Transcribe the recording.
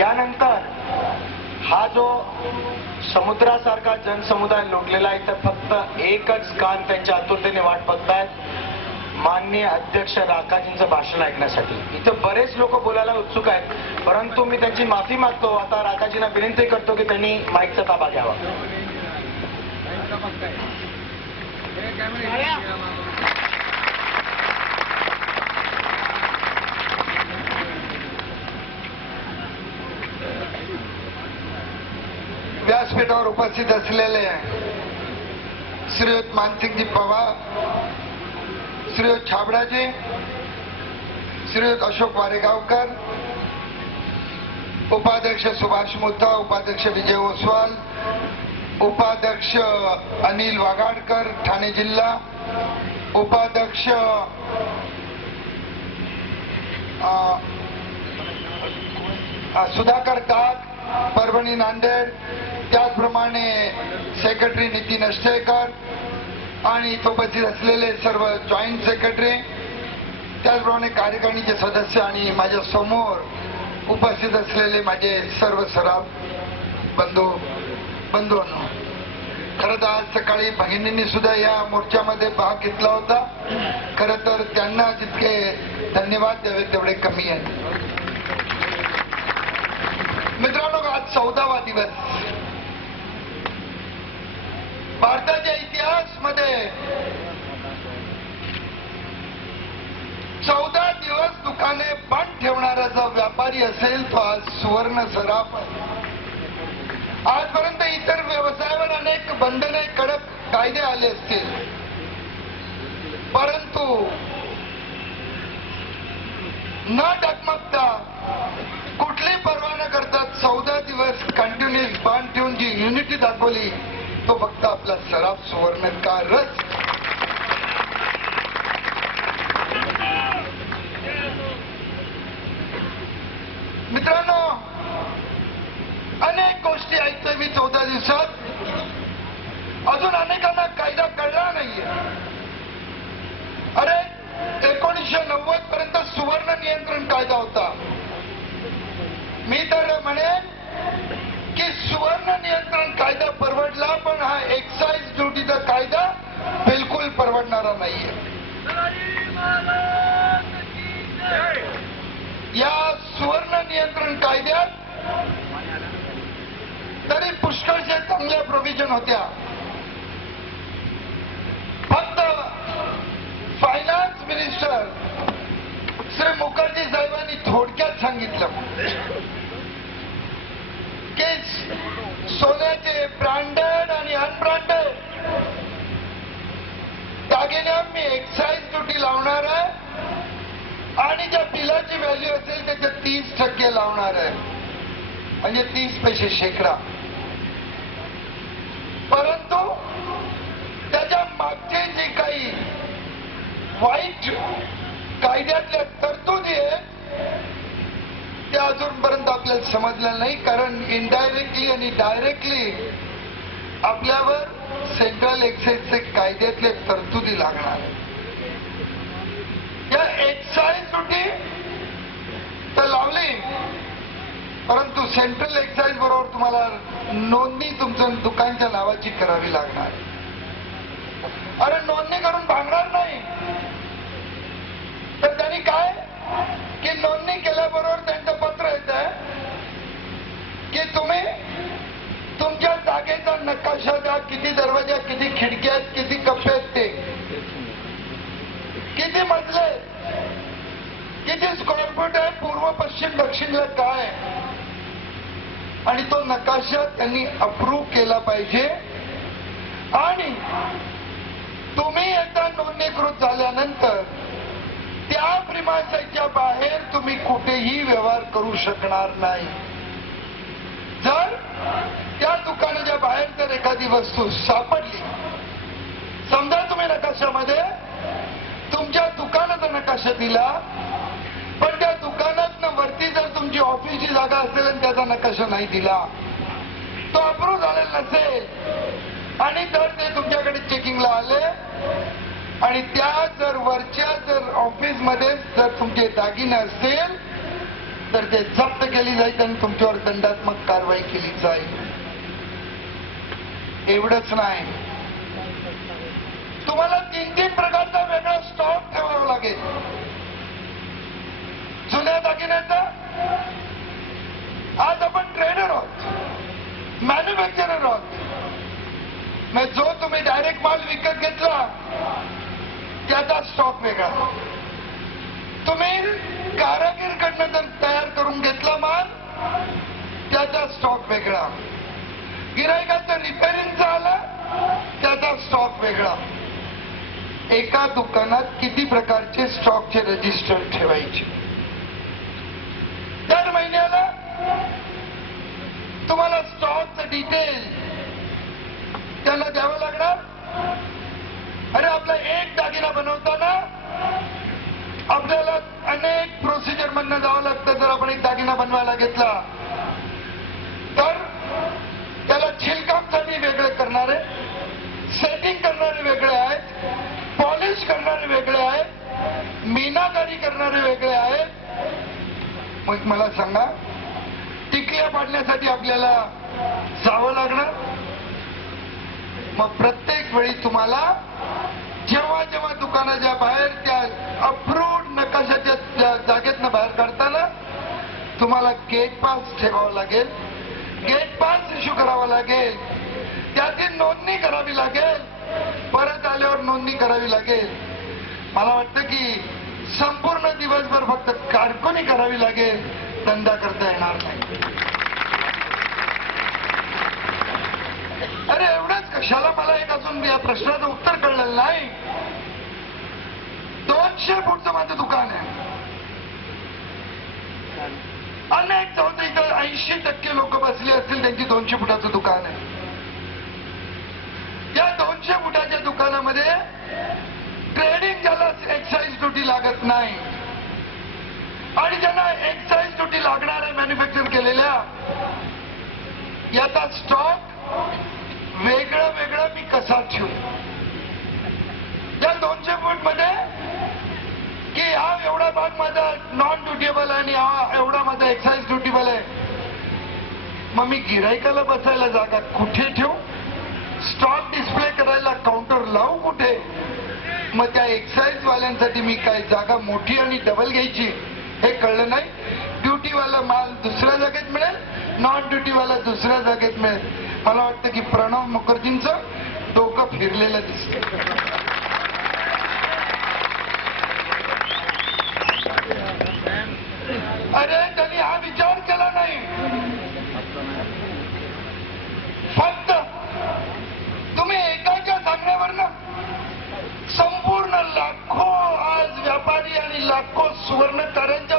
यानंतर हा जो समुद्रासारखा जनसमुदाय लोटलेला आहे तर फक्त एकच कान त्यांच्या आतुरतेने वाट बघतायत माननीय अध्यक्ष राकाजींचं भाषण ऐकण्यासाठी. इथं बरेच लोक बोलायला उत्सुक आहेत, परंतु मी त्यांची माफी मागतो. आता राकाजींना विनंती करतो की त्यांनी माईकचा ताबा घ्यावा. व्यासपीठावर उपस्थित असलेले श्रीयुत मानसिंगजी पवार, श्रीयुत छाबडाजी, श्रीयुत अशोक वारेगावकर, उपाध्यक्ष सुभाष मुद्दा, उपाध्यक्ष विजय ओसवाल, उपाध्यक्ष अनिल वागाडकर ठाणे जिल्हा, उपाध्यक्ष सुधाकर टाक परभणी नांदेड, त्याचप्रमाणे सेक्रेटरी नितीन अष्टेकर आणि इथे उपस्थित असलेले सर्व जॉईंट सेक्रेटरी, त्याचप्रमाणे कार्यकारिणीचे सदस्य आणि माझ्या समोर उपस्थित असलेले माझे सर्व सराव बंधूंनो, खरं तर आज सकाळी भगिनींनी सुद्धा या मोर्चामध्ये भाग घेतला होता. खरं तर त्यांना जितके धन्यवाद द्यावे तेवढे कमी आहेत. मित्रांनो, आज 14वा दिवस. भारताच्या इतिहासमध्ये 14 दिवस दुकाने बंद ठेवणारा जो व्यापारी असेल तो आज सुवर्ण सराफ आहे. आजपर्यंत इतर व्यवसायावर अनेक बंधने, कडक कायदे आले असतील, परंतु न डगमगता कुठली पर्वा न करता 14 दिवस कंटिन्युअस बंद ठेवून जी युनिटी दाखवली तो फक्त आपला सराफ सुवर्णकारच. मित्रांनो, अनेक गोष्टी ऐकतोय मी 14 दिवसात. अजून अनेकांना कायदा कळला नाहीये. अरे 1990 पर्यंत सुवर्ण नियंत्रण कायदा होता. मी तर म्हणेन की सुवर्ण नियंत्रण कायदा परवडला, पण हा एक्साइज ड्युटीचा कायदा बिलकुल परवडणारा नाहीये. या सुवर्ण नियंत्रण कायद्यात तरी पुष्कळशा चांगल्या प्रोव्हिजन होत्या. फक्त फायनान्स मिनिस्टर श्री मुखर्जी साहेबांनी थोडक्यात सांगितलं की सोन्याचे ब्रँडेड आणि अनब्रँडेड दागिन्यांना मी एक्साइज ड्युटी लावणार आहे आणि ज्या बिलाची व्हॅल्यू असेल त्याच्या 30% लावणार आहे, म्हणजे 30 पैसे शेकडा. परंतु त्याच्या मागचे जे काही वाईट कायद्यातल्या तरतुदी आहेत त्या अजूनपर्यंत आपल्याला समजल्या नाही. कारण इनडायरेक्टली आणि डायरेक्टली आपल्यावर सेंट्रल एक्साइजचे कायद्यातले तरतुदी लागणार. या एक्साइज ड्युटी तर लावली, परंतु सेंट्रल एक्साइज बरोबर तुम्हाला नोंदणी तुमच्या दुकानच्या नावाची करावी लागणार. अरे नोंदणी करून भागणार नाही तर त्यांनी काय की नोंदणी केल्याबरोबर त्यांचं पत्र येतं की तुम्ही तुमच्या जागेचा नकाशा द्या, किती दरवाजा, किती खिडक्या आहेत, किती कप्पे आहेत, ते किती मजले, किती स्क्वेअर फूट आहे, पूर्व पश्चिम दक्षिणला काय, आणि तो नकाशा त्यांनी अप्रूव्ह केला पाहिजे. आणि तुम्ही एकदा नोंदणीकृत झाल्यानंतर त्या प्रिमाइसच्या बाहेर तुम्ही कुठेही व्यवहार करू शकणार नाही. जर त्या दुकानाच्या बाहेर जर एखादी वस्तू सापडली, समजा तुम्ही नकाशामध्ये तुमच्या दुकानाचा नकाशा दिला, पण त्या दुकानात वरती जर तुमची ऑफिसची जागा असेल आणि त्याचा नकाशा नाही दिला, तो अप्रूव्ह झालेला नसेल आणि जर ते तुमच्याकडे चेकिंगला आले आणि त्या जर वरच्या जर ऑफिस मध्ये जर तुमचे दागिने असतील तर ते जप्त केली जाईल आणि तुमच्यावर दंडात्मक कारवाई केली जाईल. एवढंच नाही, तुम्हाला 3-3 प्रकारचा वेगळा स्टॉक ठेवावा लागेल. जुन्या दागिन्याचा आज आपण ट्रेडर आहोत, मॅन्युफॅक्चरर आहोत. मग जो तुम्ही डायरेक्ट माल विकत घेतला त्याचा स्टॉक वेगळा, तुम्ही कारागीरकडनं जर तयार करून घेतला माल त्याचा स्टॉक वेगळा, गिरायकाचं रिपेअरिंगचा आला त्याचा स्टॉक वेगळा. एका दुकानात किती प्रकारचे स्टॉकचे रजिस्टर ठेवायचे? दर महिन्याला तुम्हाला स्टॉकचं डिटेल त्याला द्यावं लागणार. अरे आपला एक दागिना बनवताना आपल्याला अनेक प्रोसिजर मधनं जावं लागतं. जर आपण एक दागिना बनवायला घेतला तर त्याला छिलकामसाठी वेगळे करणारे, सेटिंग करणारे वेगळे आहेत, पॉलिश करणारे वेगळे आहेत, मीनाकारी करणारे वेगळे आहेत. मग मला सांगा, टिकल्या पाडण्यासाठी आपल्याला जावं लागणार. मग प्रत्येक वेळी तुम्हाला जेव्हा जेव्हा दुकानाच्या बाहेर त्या अप्रूव्ड नकाशाच्या जागेतनं बाहेर काढताना तुम्हाला गेट पास ठेवावं लागेल, गेट पास इश्यू करावा लागेल, त्याची नोंदणी करावी लागेल, परत आल्यावर नोंदणी करावी लागेल. मला वाटतं की संपूर्ण दिवसभर फक्त कारकुनी करावी लागेल, धंदा करता येणार नाही. अरे एवढंच कशाला? मला एक अजून या प्रश्नाचं उत्तर कळलेलं नाही. 200 फूटचं माझं दुकान आहे. अनेक चौथं इथं 80% लोक बसले असतील, त्यांची 200 फुटाचं दुकान आहे. या 200 फुटाच्या दुकानामध्ये ट्रेडिंग ज्याला एक्साइज ड्युटी लागत नाही आणि ज्यांना एक्साइज ड्युटी लागणार आहे मॅन्युफॅक्चर केलेल्या, याचा स्टॉक वेगळं वेगळं मी कसा ठेवू? या 200 फूट मध्ये की हा एवढा भाग माझा नॉन ड्युटेबल आहे आणि हा एवढा माझा एक्साइज ड्युटेबल आहे. मग मी गिरायकाला बसायला जागा कुठे ठेवू? स्टॉक डिस्प्ले करायला काउंटर लावू कुठे? मग त्या एक्साइज वाल्यांसाठी मी काय जागा मोठी आणि डबल घ्यायची हे कळलं नाही. ड्युटीवाला माल दुसऱ्या जागेत मिळेल, नॉन ड्युटीवाला दुसऱ्या जागेत मिळेल. मला वाटतं की प्रणव मुखर्जींचं डोकं फिरलेलं दिसतं. अरे त्यांनी हा विचार केला नाही. फक्त तुम्ही एकाच्या सांगण्यावरनं संपूर्ण लाखो आज व्यापारी आणि लाखो सुवर्णकारांच्या